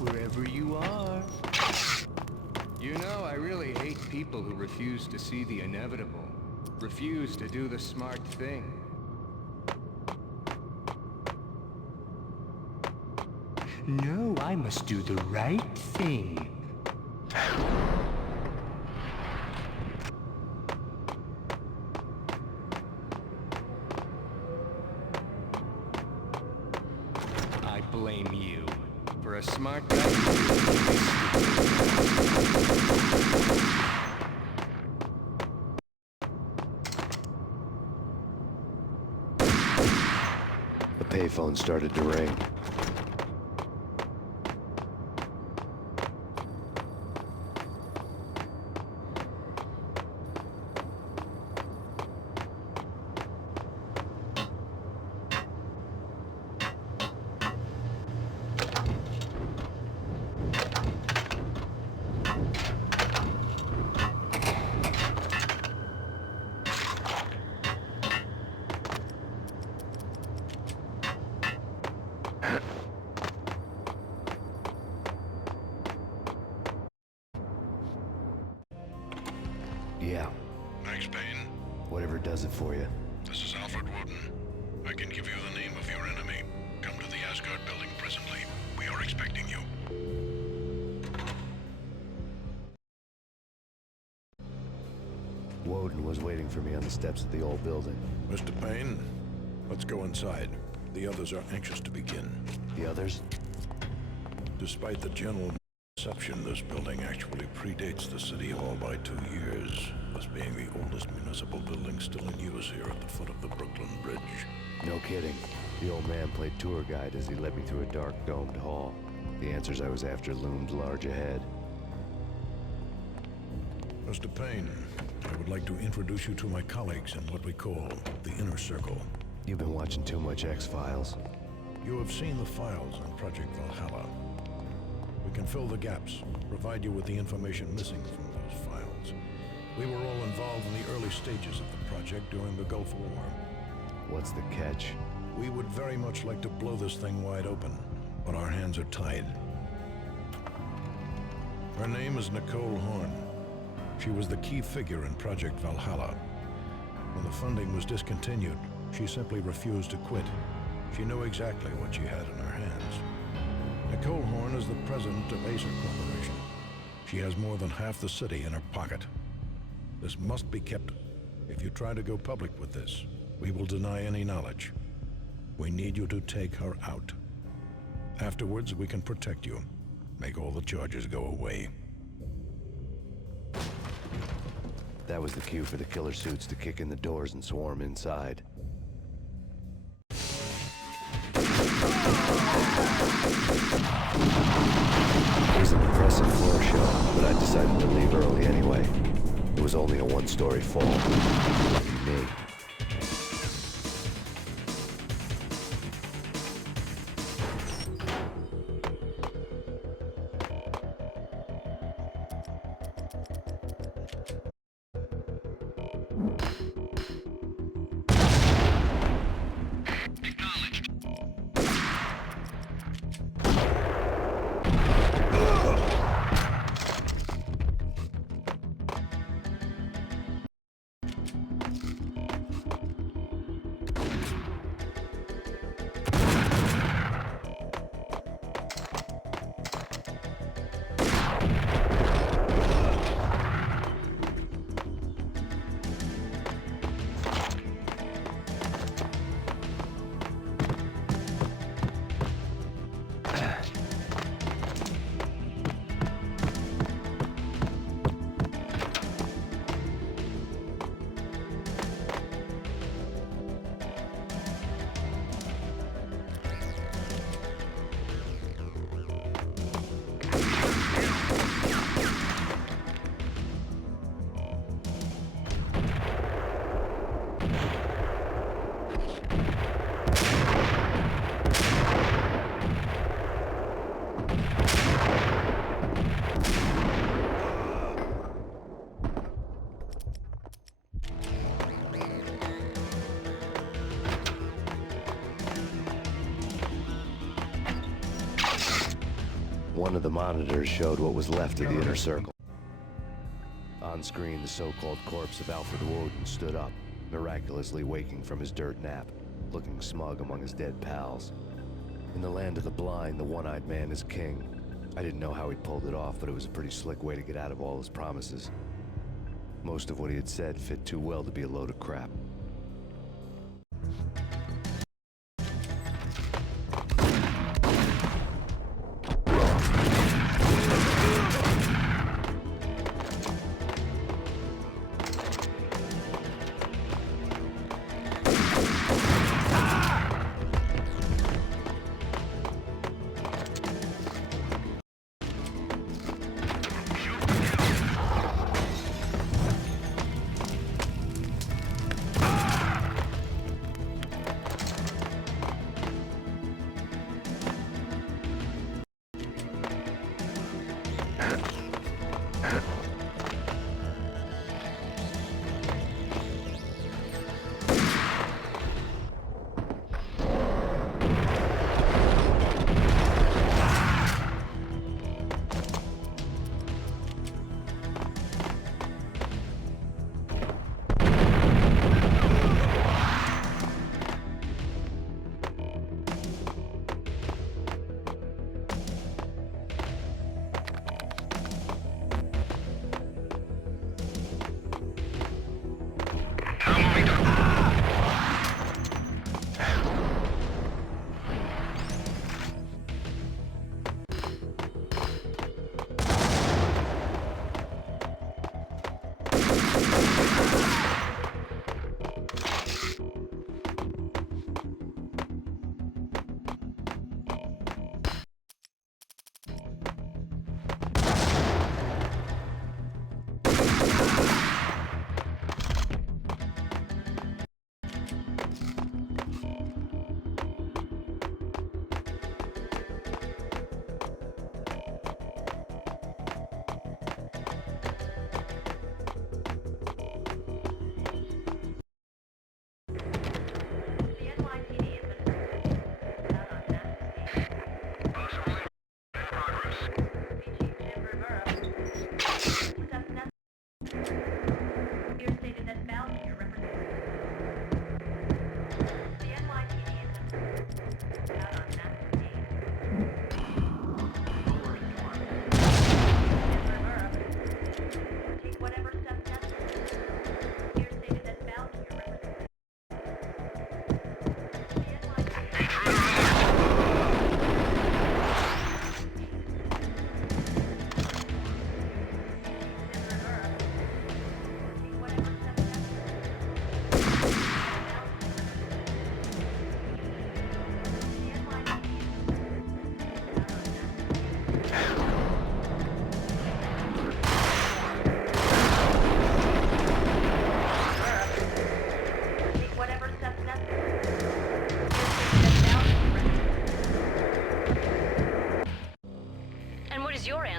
wherever you are. You know, I really hate people who refuse to see the inevitable, refuse to do the smart thing. No, I must do the right thing. I blame you. For a smart guy. The payphone started to ring. Yeah. Thanks, Payne. Whatever does it for you. This is Alfred Woden. I can give you the name of your enemy. Come to the Asgard building presently. We are expecting you. Woden was waiting for me on the steps of the old building. Mr. Payne, let's go inside. The others are anxious to begin. The others? Despite the general perception, this building actually predates the City Hall by 2 years, thus being the oldest municipal building still in use here at the foot of the Brooklyn Bridge. No kidding. The old man played tour guide as he led me through a dark domed hall. The answers I was after loomed large ahead. Mr. Payne, I would like to introduce you to my colleagues in what we call the Inner Circle. You've been watching too much X-Files. You have seen the files on Project Valhalla. We can fill the gaps, provide you with the information missing from those files. We were all involved in the early stages of the project during the Gulf War. What's the catch? We would very much like to blow this thing wide open, but our hands are tied. Her name is Nicole Horn. She was the key figure in Project Valhalla. When the funding was discontinued, she simply refused to quit. She knew exactly what she had in her hands. Nicole Horn is the president of Acer Corporation. She has more than half the city in her pocket. This must be kept. If you try to go public with this, we will deny any knowledge. We need you to take her out. Afterwards, we can protect you. Make all the charges go away. That was the cue for the killer suits to kick in the doors and swarm inside. It was an impressive floor show, but I decided to leave early anyway. It was only a one-story fall. Lucky me. One of the monitors showed what was left of the inner circle. On screen, the so-called corpse of Alfred Woden stood up, miraculously waking from his dirt nap, looking smug among his dead pals. In the land of the blind, the one-eyed man is king. I didn't know how he pulled it off, but it was a pretty slick way to get out of all his promises. Most of what he had said fit too well to be a load of crap.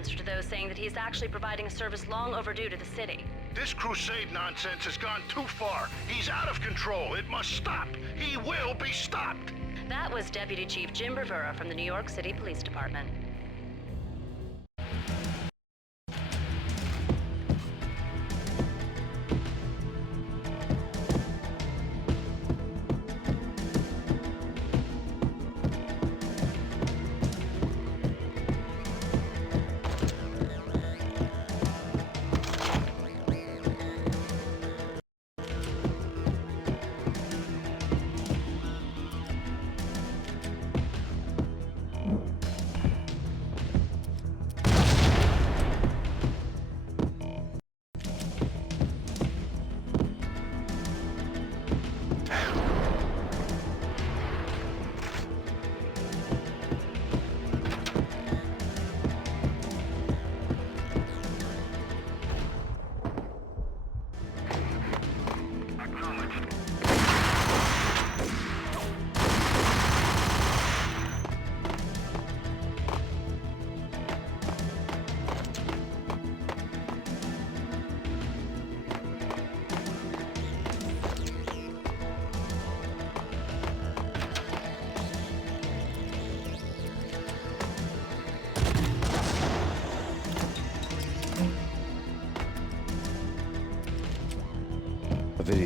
answer to those saying that he's actually providing a service long overdue to the city. This crusade nonsense has gone too far. He's out of control. It must stop. He will be stopped. That was Deputy Chief Jim Rivera from the New York City Police Department.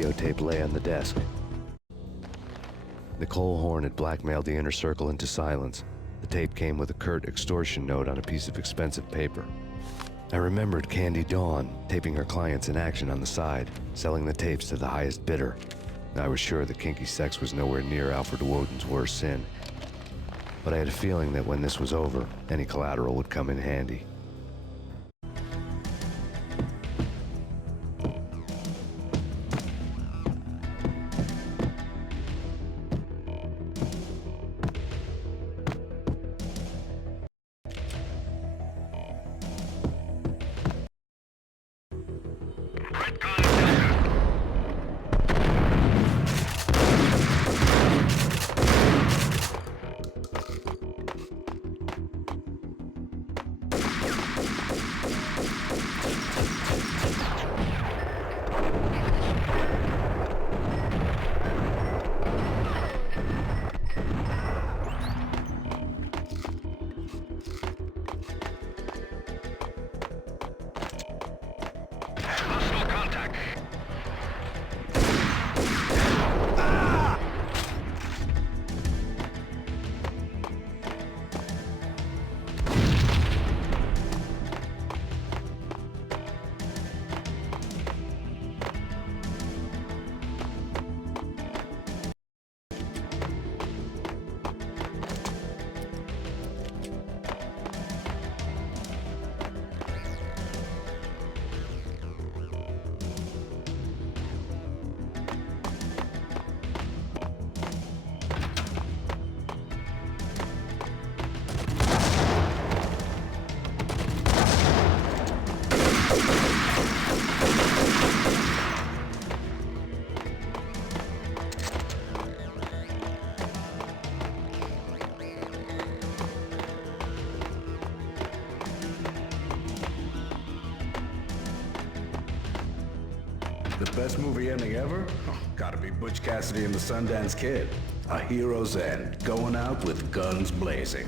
videotape lay on the desk. Nicole Horn had blackmailed the inner circle into silence. The tape came with a curt extortion note on a piece of expensive paper. I remembered Candy Dawn taping her clients in action on the side, selling the tapes to the highest bidder. I was sure that kinky sex was nowhere near Alfred Woden's worst sin. But I had a feeling that when this was over, any collateral would come in handy. The best movie ending ever? Oh, gotta be Butch Cassidy and the Sundance Kid. A hero's end, going out with guns blazing.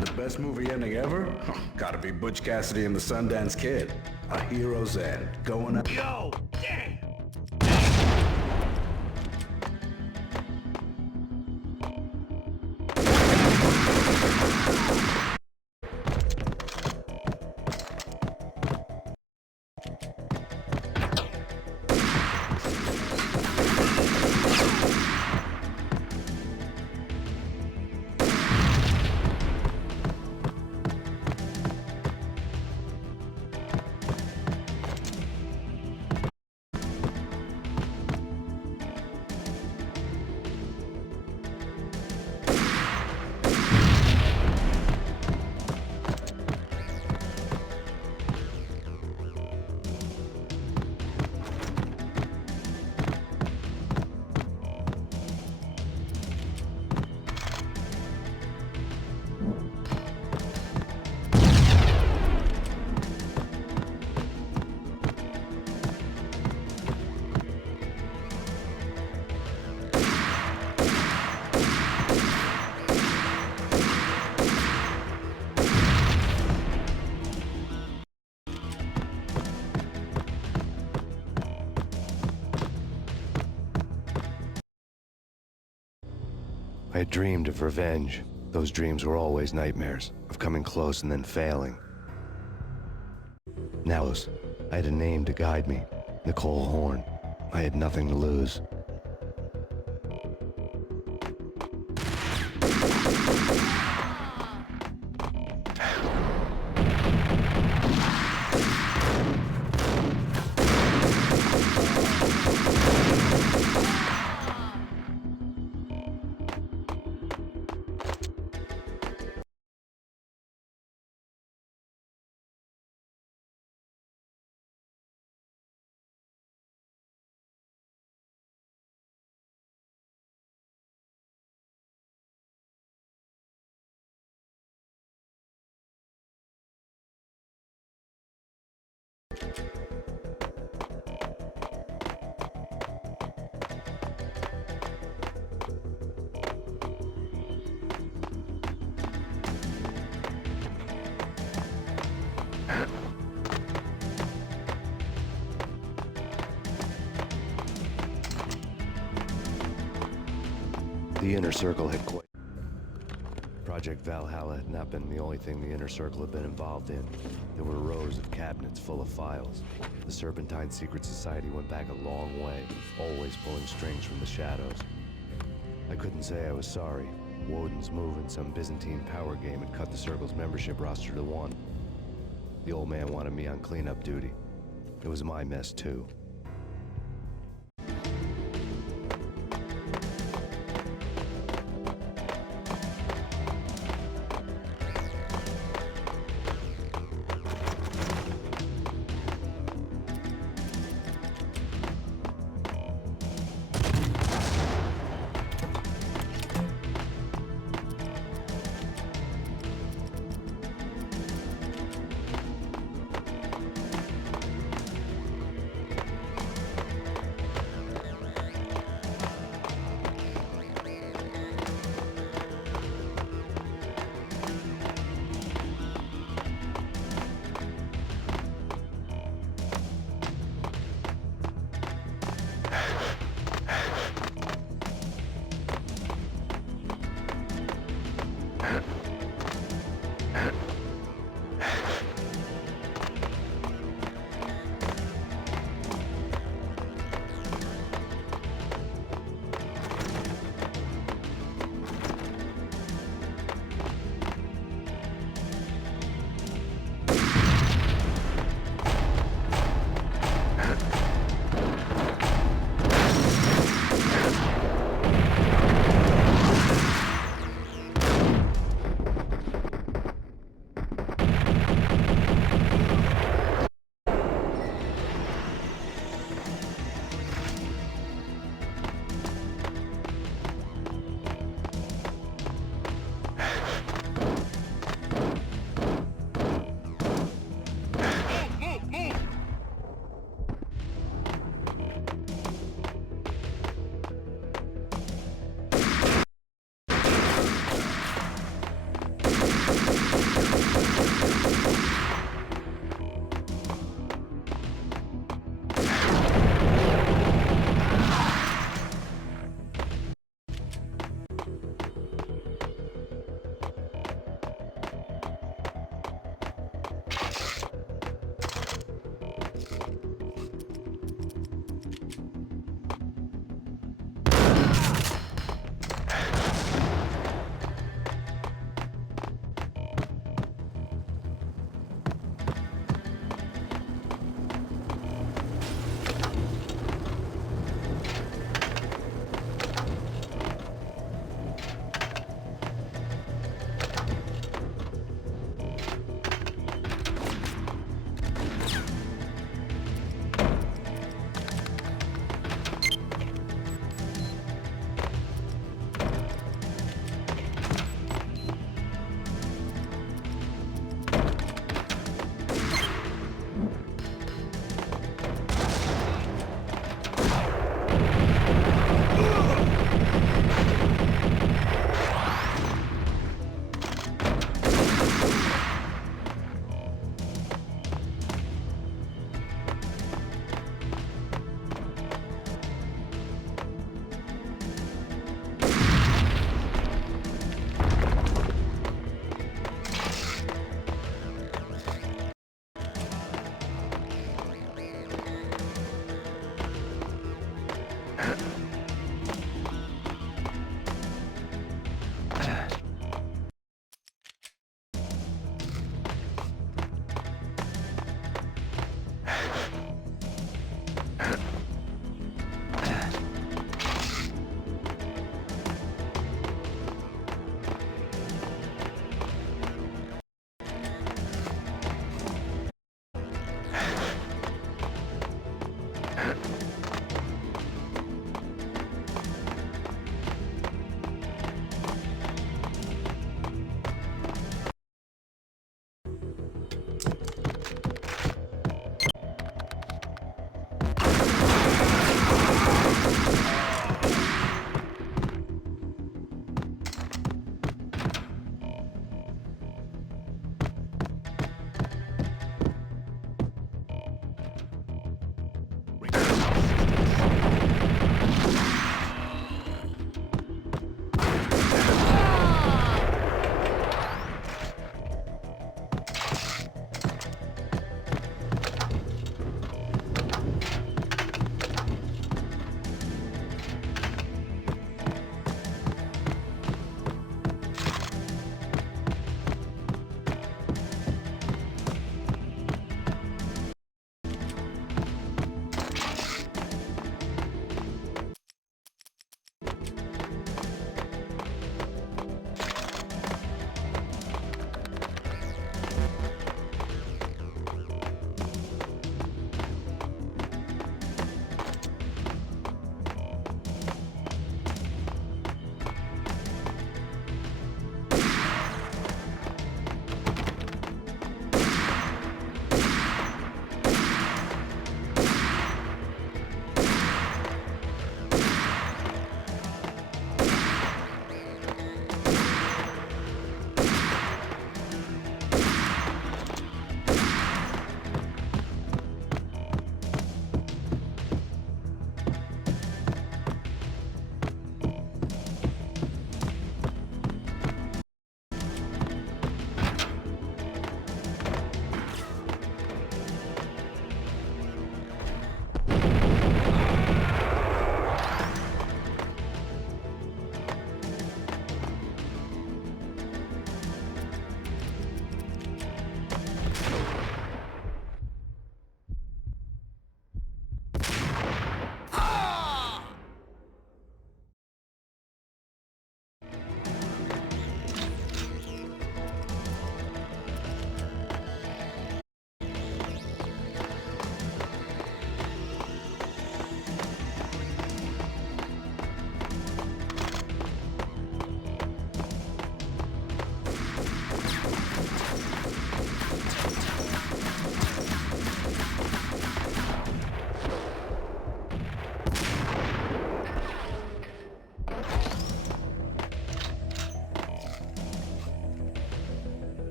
The best movie ending ever? Oh, gotta be Butch Cassidy and the Sundance Kid. A hero's end, going out. Yo! Damn! I had dreamed of revenge. Those dreams were always nightmares, of coming close and then failing. Now, I had a name to guide me, Nicole Horn. I had nothing to lose. The Inner Circle had quite... Project Valhalla had not been the only thing the Inner Circle had been involved in. There were rows of cabinets full of files. The Serpentine Secret Society went back a long way, always pulling strings from the shadows. I couldn't say I was sorry. Woden's move in some Byzantine power game had cut the Circle's membership roster to 1. The old man wanted me on cleanup duty. It was my mess, too.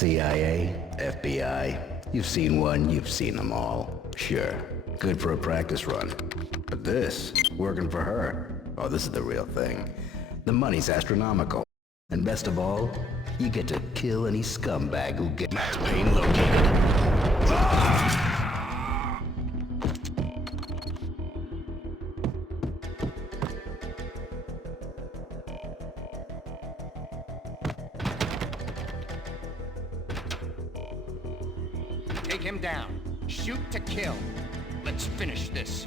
CIA, FBI. You've seen one, you've seen them all. Sure, good for a practice run. But this, working for her, oh, this is the real thing. The money's astronomical. And best of all, you get to kill any scumbag who gets Max Payne located. Take him down. Shoot to kill. Let's finish this.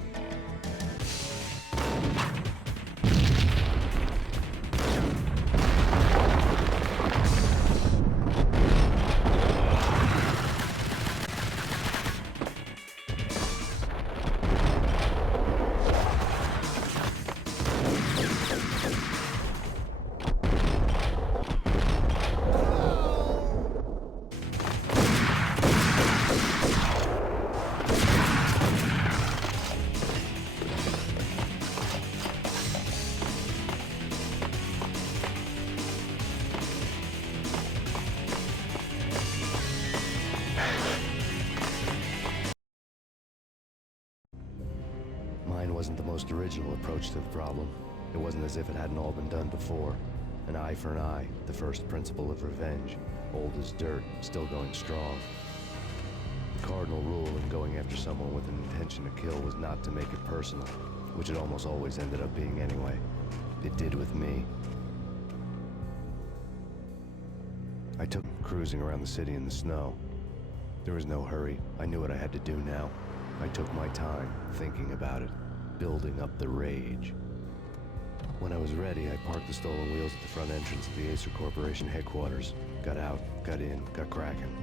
Mine wasn't the most original approach to the problem. It wasn't as if it hadn't all been done before. An eye for an eye, the first principle of revenge. Old as dirt, still going strong. The cardinal rule in going after someone with an intention to kill was not to make it personal, which it almost always ended up being anyway. It did with me. I took cruising around the city in the snow. There was no hurry. I knew what I had to do now. I took my time, thinking about it, building up the rage. When I was ready, I parked the stolen wheels at the front entrance of the Acer Corporation headquarters. Got out, got in, got cracking.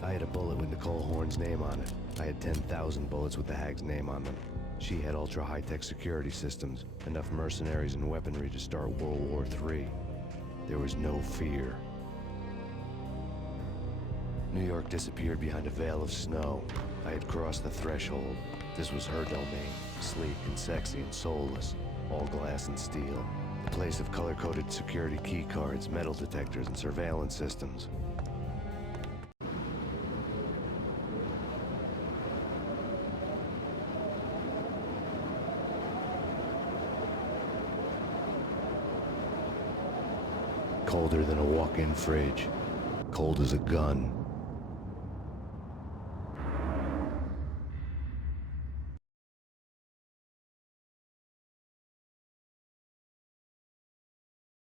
I had a bullet with Nicole Horn's name on it. I had 10,000 bullets with the hag's name on them. She had ultra-high-tech security systems, enough mercenaries and weaponry to start World War III. There was no fear. New York disappeared behind a veil of snow. I had crossed the threshold. This was her domain, sleek and sexy and soulless, all glass and steel. A place of color-coded security key cards, metal detectors, and surveillance systems. Colder than a walk-in fridge. Cold as a gun.